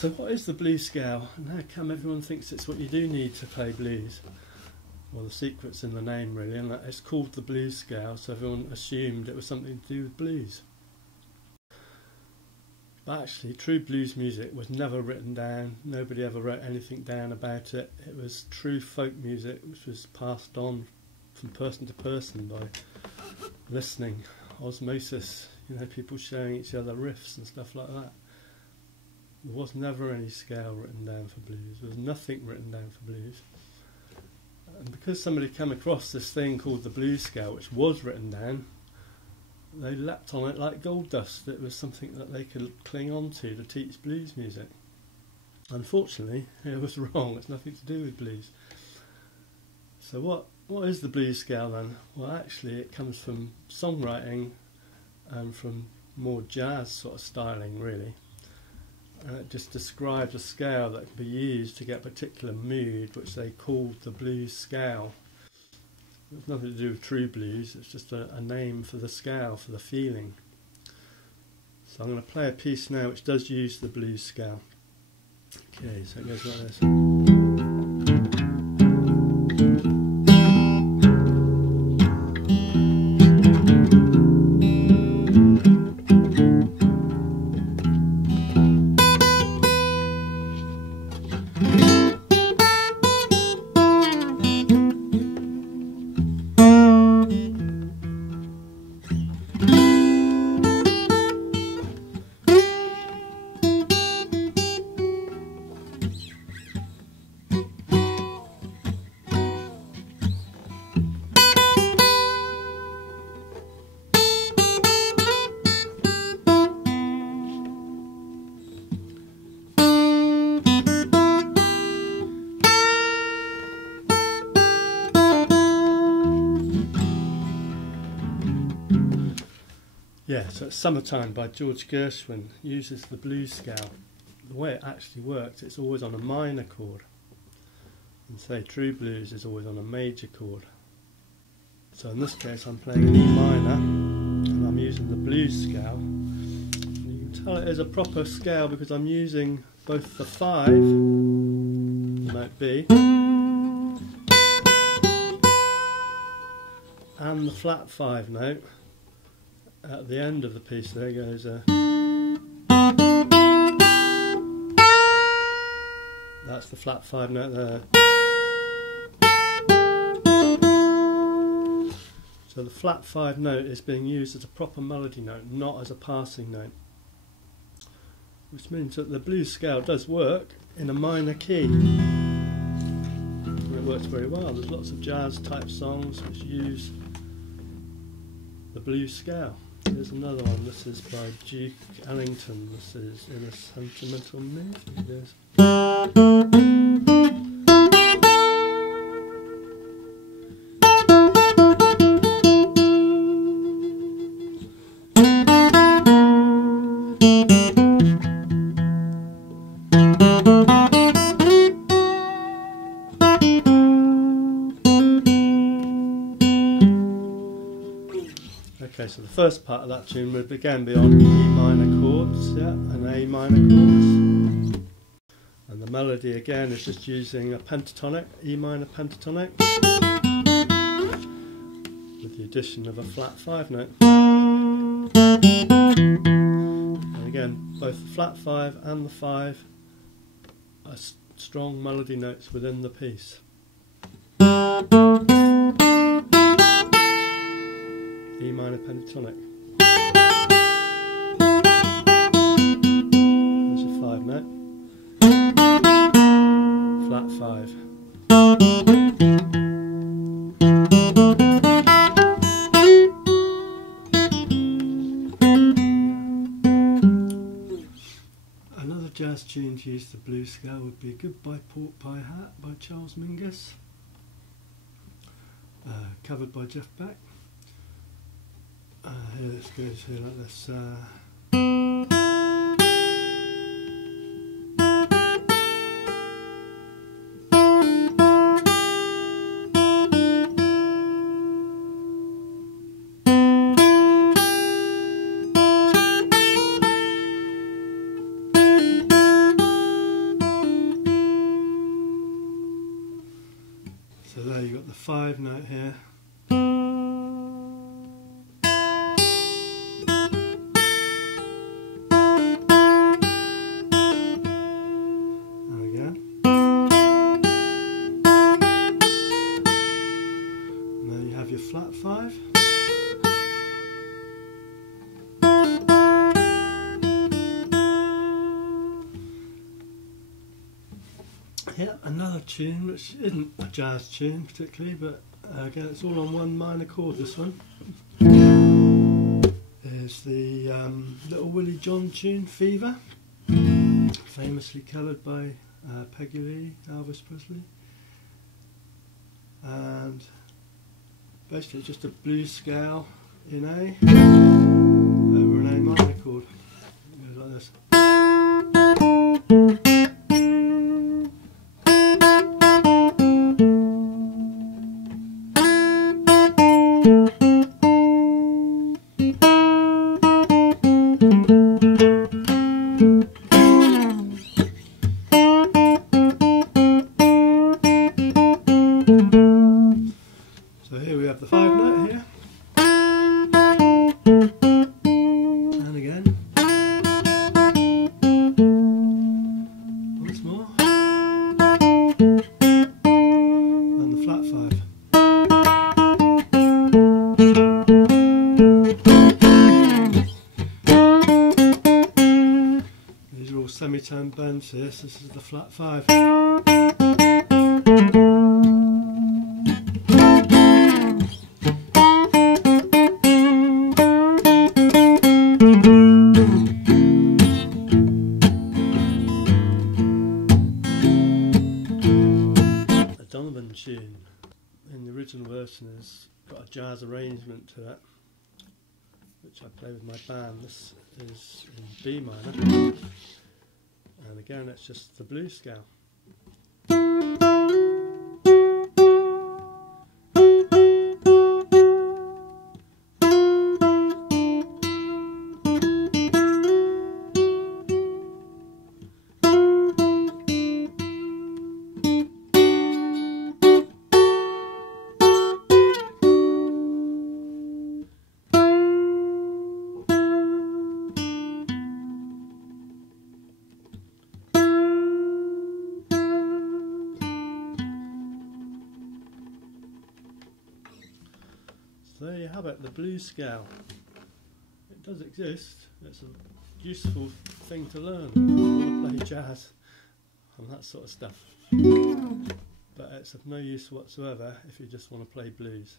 So what is the blues scale, and how come everyone thinks it's what you do need to play blues? Well, the secret's in the name really, and that it's called the blues scale, so everyone assumed it was something to do with blues. But actually, true blues music was never written down. Nobody ever wrote anything down about it. It was true folk music which was passed on from person to person by listening, osmosis, you know, people showing each other riffs and stuff like that. There was never any scale written down for blues. There was nothing written down for blues. And because somebody came across this thing called the blues scale, which was written down, they leapt on it like gold dust. It was something that they could cling on to teach blues music. Unfortunately, it was wrong. It's nothing to do with blues. So what is the blues scale then? Well, actually it comes from songwriting and from more jazz sort of styling really. And it just describes a scale that can be used to get a particular mood, which they called the blues scale. It's nothing to do with true blues, it's just a name for the scale, for the feeling. So I'm going to play a piece now which does use the blues scale. Okay, so it goes like this. Yeah, so it's Summertime by George Gershwin, uses the blues scale. The way it actually works, it's always on a minor chord. And say true blues is always on a major chord. So in this case I'm playing an E minor, and I'm using the blues scale. And you can tell it is a proper scale because I'm using both the 5, the note B, and the flat 5 note. At the end of the piece there goes that's the flat 5 note there. So the flat 5 note is being used as a proper melody note, not as a passing note. Which means that the blues scale does work in a minor key. And it works very well. There's lots of jazz type songs which use the blues scale. Here's another one. This is by Duke Ellington. This is In a Sentimental Mood. It is. Okay, so the first part of that tune would again be on E minor chords, yeah, and A minor chords. And the melody again is just using a pentatonic, E minor pentatonic, with the addition of a flat 5 note. And again, both the flat 5 and the 5 are strong melody notes within the piece. E minor pentatonic. There's a 5 note. Flat 5. Another jazz tune to use the blues scale would be Goodbye Pork Pie Hat by Charles Mingus, covered by Jeff Beck. Here this goes here like this. 5 note here. And again. And then you have your flat 5. Yeah, another tune which isn't a jazz tune particularly, but again it's all on one minor chord. This one is the Little Willie John tune, Fever, famously covered by Peggy Lee, Elvis Presley, and basically just a blues scale in A over an A minor chord. It goes like this. So here we have the 5 note here, and again, once more, and the flat 5. These are all semitone bends here, so this is the flat 5. Donovan tune in the original version has got a jazz arrangement to it, which I play with my band. This is in B minor, and again it's just the blues scale. So there you have it, the blues scale. It does exist, it's a useful thing to learn if you want to play jazz and that sort of stuff. But it's of no use whatsoever if you just want to play blues.